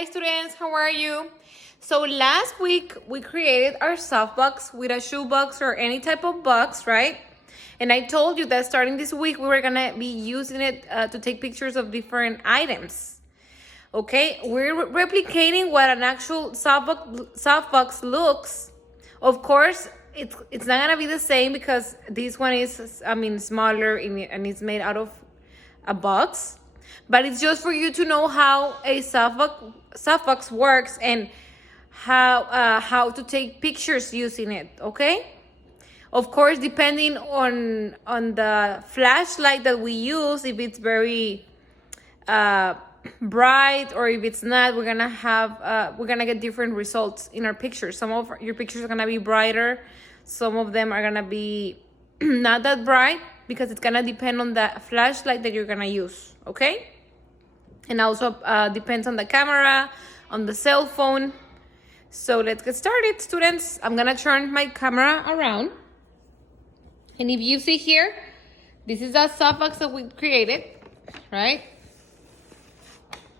Hi students, how are you? So last week we created our softbox with a shoebox or any type of box, right? And I told you that starting this week we were gonna be using it to take pictures of different items. Okay, we're replicating what an actual softbox looks. Of course, it's not gonna be the same because this one is, smaller and it's made out of a box. But it's just for you to know how a softbox works and how to take pictures using it. Okay. Of course, depending on the flashlight that we use, if it's very bright or if it's not, we're gonna get different results in our pictures. Some of your pictures are gonna be brighter, some of them are gonna be not that bright, because it's gonna depend on the flashlight that you're gonna use. Okay, and also depends on the camera, on the cell phone. So let's get started, students. I'm gonna turn my camera around, and if you see here, this is a softbox that we created, right?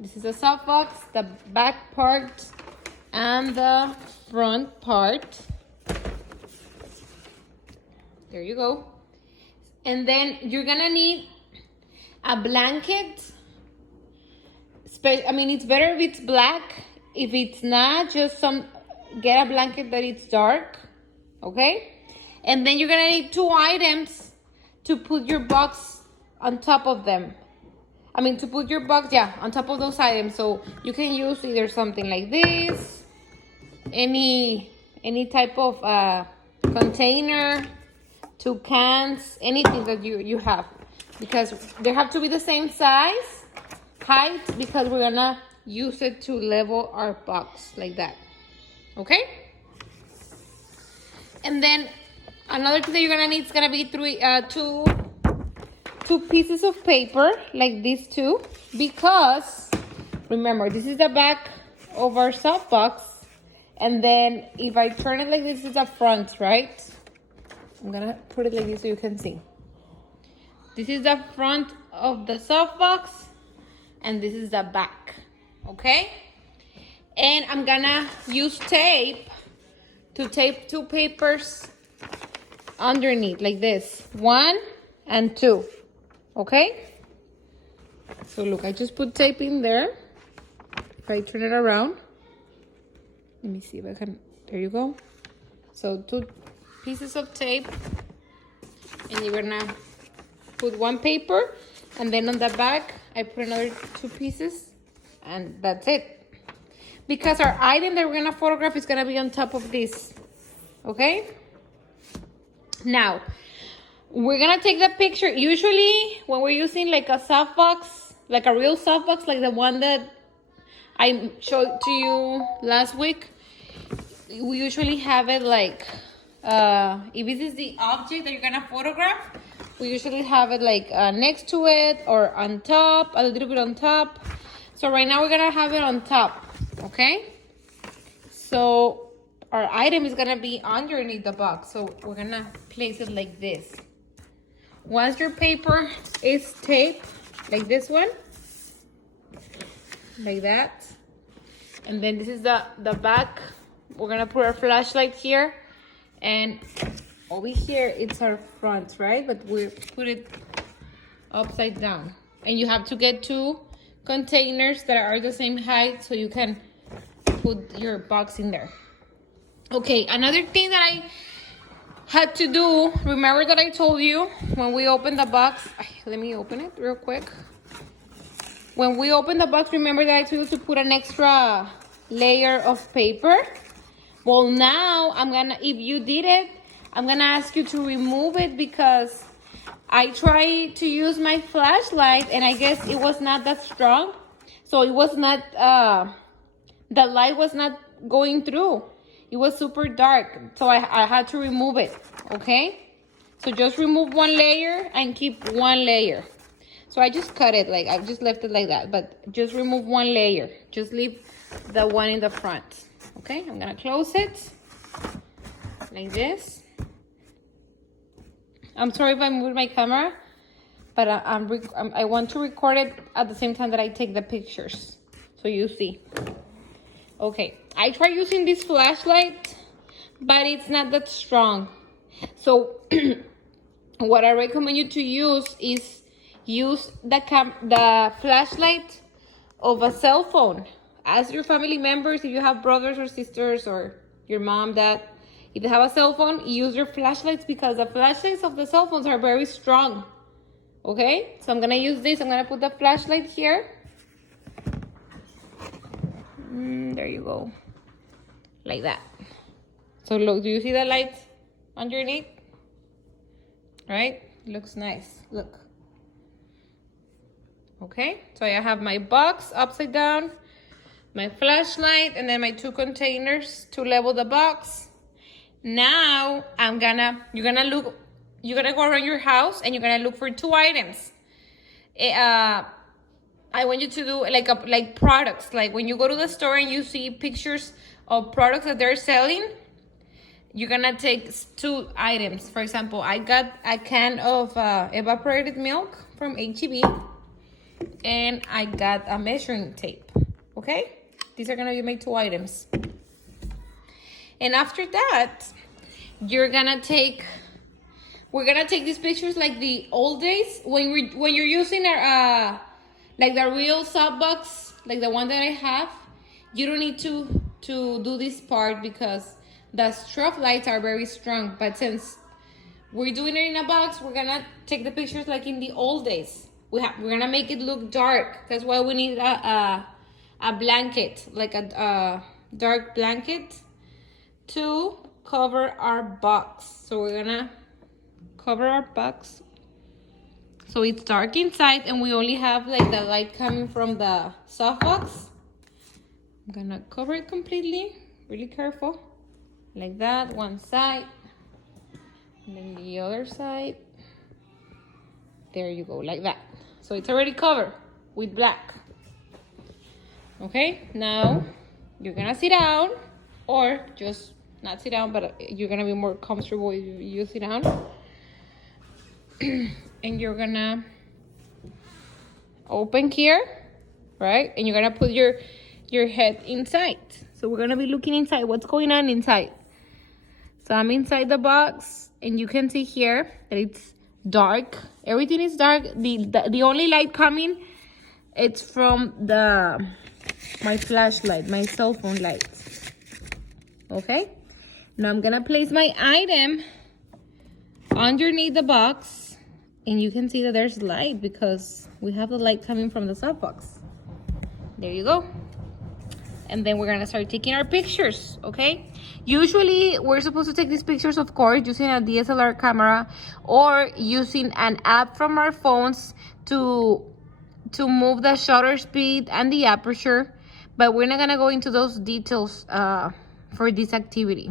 This is a softbox, the back part and the front part. There you go. And then you're gonna need a blanket. It's better if it's black. If it's not, just get a blanket that it's dark, okay? And then you're gonna need 2 items to put your box on top of them. To put your box, on top of those items. So you can use either something like this, any type of container, 2 cans, anything that you have, because they have to be the same size, height, because we're gonna use it to level our box like that. Okay? And then another thing that you're gonna need is gonna be two pieces of paper like these 2, because remember, this is the back of our softbox, and then if I turn it like this is the front, right? I'm gonna put it like this so you can see. This is the front of the softbox, and this is the back, okay? And I'm gonna use tape to tape 2 papers underneath like this, 1 and 2, okay? So look, I just put tape in there. If I turn it around, let me see if I can, there you go. So 2 pieces of tape, and you're gonna put 1 paper, and then on the back I put another 2 pieces, and that's it, because our item that we're gonna photograph is gonna be on top of this. Okay, now we're gonna take the picture. Usually when we're using like a softbox, like a real softbox, like the one that I showed to you last week, we usually have it like if this is the object that you're gonna photograph, we usually have it like next to it or on top, a little bit on top. So right now we're gonna have it on top. Okay, so our item is gonna be underneath the box, so we're gonna place it like this. Once your paper is taped like this one, like that, and then this is the back, we're gonna put our flashlight here, and over here it's our front, right? But we put it upside down, and you have to get 2 containers that are the same height so you can put your box in there. Okay, another thing that I had to do, remember that I told you when we opened the box, let me open it real quick. When we opened the box, remember that I told you to put an extra layer of paper? Well, now if you did it, I'm gonna ask you to remove it, because I tried to use my flashlight and I guess it was not that strong. So it was not, the light was not going through. It was super dark, so I had to remove it, okay? So just remove 1 layer and keep 1 layer. So I just cut it, I just left it like that, but just remove 1 layer. Just leave the one in the front, okay? I'm gonna close it like this. I'm sorry if I move my camera, but I want to record it at the same time that I take the pictures, so you see. Okay, I tried using this flashlight, but it's not that strong. So what I recommend you to use is use the flashlight of a cell phone. Ask your family members if you have brothers or sisters or your mom, dad. If you have a cell phone, use your flashlights because the flashlights of the cell phones are very strong. Okay, so I'm gonna use this. I'm gonna put the flashlight here. There you go. Like that. So look, do you see the light underneath? Right? Looks nice. Look. Okay, so I have my box upside down, my flashlight, and then my 2 containers to level the box. Now you're gonna go around your house and you're gonna look for 2 items. I want you to do like products. Like when you go to the store and you see pictures of products that they're selling, you're gonna take 2 items. For example, I got a can of evaporated milk from H-E-B, and I got a measuring tape. Okay, these are gonna be my 2 items. And after that, we're gonna take these pictures like the old days when you're using our like the real softbox, like the one that I have. You don't need to do this part because the strobe lights are very strong. But since we're doing it in a box, we're gonna take the pictures like in the old days. We're gonna make it look dark. That's why we need a blanket, like a dark blanket to cover our box. So we're gonna cover our box so it's dark inside and we only have like the light coming from the softbox. I'm gonna cover it completely, really careful, like that, one side, and then the other side. There you go, like that. So it's already covered with black. Okay, now you're gonna sit down, or just not sit down, but you're gonna be more comfortable if you sit down. And you're gonna open here, right? And you're gonna put your head inside. So we're gonna be looking inside. What's going on inside? So I'm inside the box, and you can see here that it's dark. Everything is dark. The only light coming, it's from my flashlight, my cell phone light. Okay. Now I'm gonna place my item underneath the box. And you can see that there's light because we have the light coming from the softbox. There you go. And then we're gonna start taking our pictures, okay? Usually we're supposed to take these pictures, of course, using a DSLR camera or using an app from our phones to move the shutter speed and the aperture. But we're not gonna go into those details for this activity,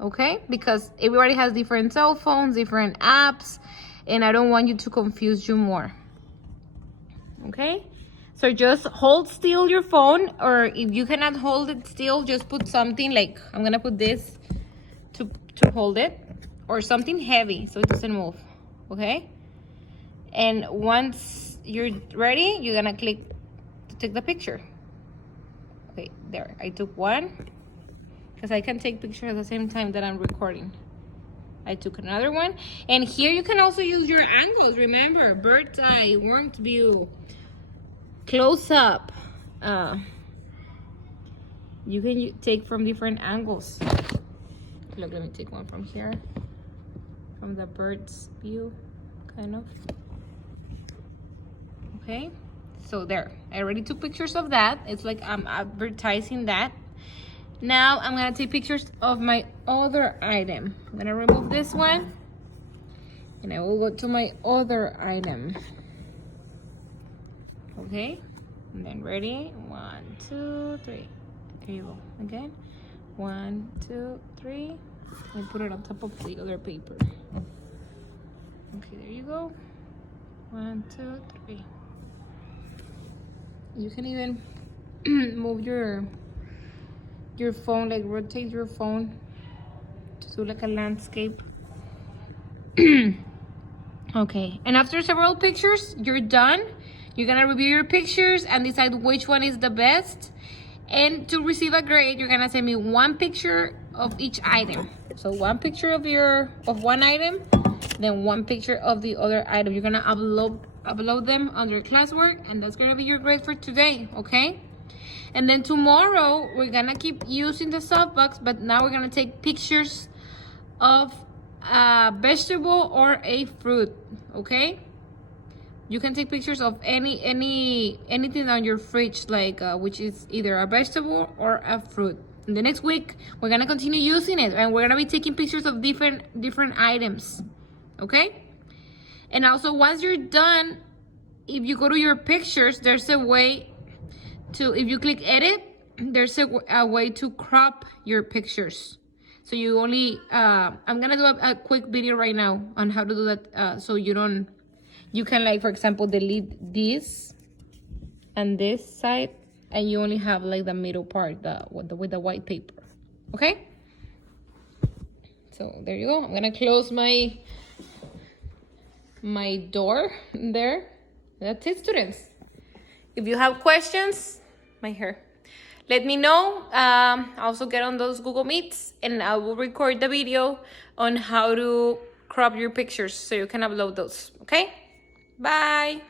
okay? Because everybody has different cell phones, different apps, and I don't want you to confuse you more. Okay? So just hold still your phone, or if you cannot hold it still, just put something like, I'm gonna put this to hold it, or something heavy so it doesn't move. Okay? And once you're ready, you're gonna click to take the picture. Okay, there. I took one because I can take pictures at the same time that I'm recording. I took another one. And here you can also use your angles. Remember, bird's eye, warmed view, close up. You can take from different angles. Look, let me take one from here. From the bird's view, kind of. Okay, so there. I already took pictures of that. It's like I'm advertising that. Now I'm gonna take pictures of my other item. I'm gonna remove this one and I will go to my other item. Okay, and then ready, 1, 2, 3. There you go. Again, 1, 2, 3. I put it on top of the other paper. Okay, there you go. 1, 2, 3. You can even move your phone, like rotate your phone to do like a landscape. Okay, and after several pictures, you're done. You're gonna review your pictures and decide which one is the best. And to receive a grade, you're gonna send me one picture of each item. So one picture of one item, then one picture of the other item. You're gonna upload them under classwork, and that's gonna be your grade for today, okay? And then tomorrow, we're gonna keep using the softbox, but now we're gonna take pictures of a vegetable or a fruit, okay? You can take pictures of anything on your fridge, like which is either a vegetable or a fruit. In the next week, we're gonna continue using it, and we're gonna be taking pictures of different items, okay? And also, once you're done, if you go to your pictures, there's a way to, if you click edit, there's a way to crop your pictures. So you only, I'm gonna do a quick video right now on how to do that, so you can, like, for example, delete this and this side, and you only have like the middle part, with the white paper, okay? So there you go. I'm gonna close my door there. That's it, students. If you have questions, my hair, let me know. Also get on those Google Meets, and I will record the video on how to crop your pictures so you can upload those, okay? Bye.